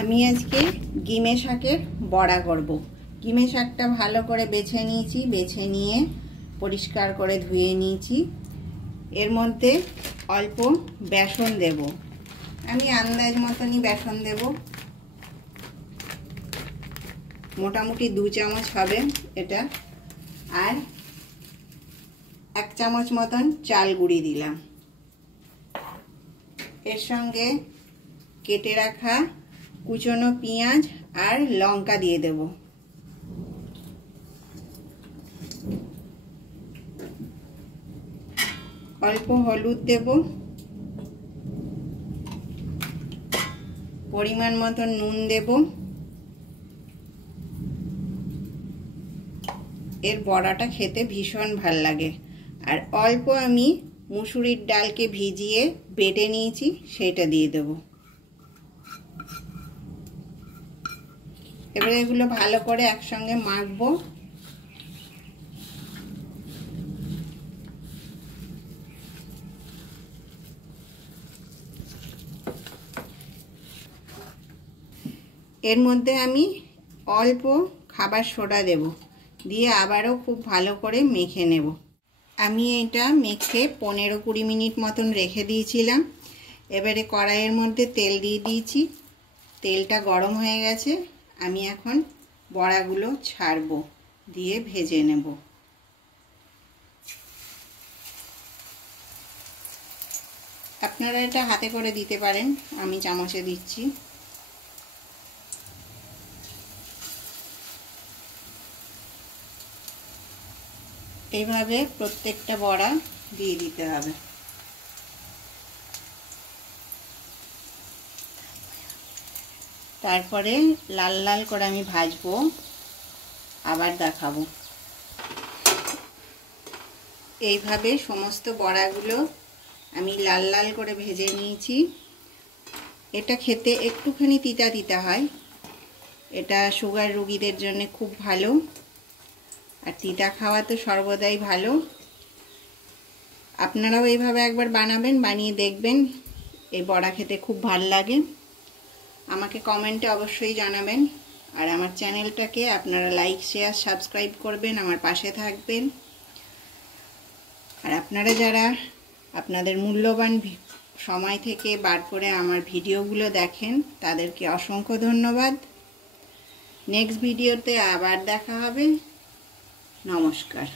আমি আজকে গিমে শাকের বড়া করব। গিমে শাকটা ভালো করে বেছে নিয়েছি, বেছে নিয়ে পরিষ্কার করে ধুয়ে নিয়েছি। এর মধ্যে অল্প বেসন দেব, আমি আন্দাজ মতনই বেসন দেব, মোটামুটি 2 চামচ হবে এটা। আর 1 চামচ মতন চাল গুঁড়ি দিলাম। এর সঙ্গে কেটে রাখা কুচনো পেঁয়াজ আর লঙ্কা দিয়ে দেব। অল্প হলুদ দেব, পরিমাণ মতন নুন দেব। এর বড়াটা খেতে ভীষণ ভাল লাগে। আর অল্প আমি মুসুরির ডালকে ভিজিয়ে বেটে নিয়েছি, সেটা দিয়ে দেব। এবারে এগুলো ভালো করে একসঙ্গে মাখবো। এর মধ্যে আমি অল্প খাবার সোডা দেব, দিয়ে আবারও খুব ভালো করে মেখে নেব। আমি এটা মেখে 15-20 মিনিট মতন রেখে দিয়েছিলাম। এবারে কড়াইয়ের মধ্যে তেল দিয়ে দিয়েছি, তেলটা গরম হয়ে গেছে। আমি এখন বড়াগুলো ছাড়বো, দিয়ে ভেজে নেব। আপনারা এটা হাতে করে দিতে পারেন, আমি চামচে দিচ্ছি। এইভাবে প্রত্যেকটা বড়া দিয়ে দিতে হবে। তারপরে লাল লাল করে আমি ভাজবো, আবার দেখাবো। এইভাবে সমস্ত বড়াগুলো আমি লাল লাল করে ভেজে নিয়েছি। এটা খেতে একটুখানি তিতা তিতা হয়, এটা সুগার রোগীদের জন্য খুব ভালো। আর তিতা খাওয়া তো সর্বদাই ভালো। আপনারাও এইভাবে একবার বানাবেন, বানিয়ে দেখবেন, এই বড়া খেতে খুব ভালো লাগে। আমাকে কমেন্টে অবশ্যই জানাবেন। আর আমার চ্যানেলটাকে আপনারা লাইক, শেয়ার, সাবস্ক্রাইব করবেন, আমার পাশে থাকবেন। আর আপনারা যারা আপনাদের মূল্যবান সময় থেকে বার করে আমার ভিডিওগুলো দেখেন, তাদেরকে অসংখ্য ধন্যবাদ। নেক্সট ভিডিওতে আবার দেখা হবে। নমস্কার।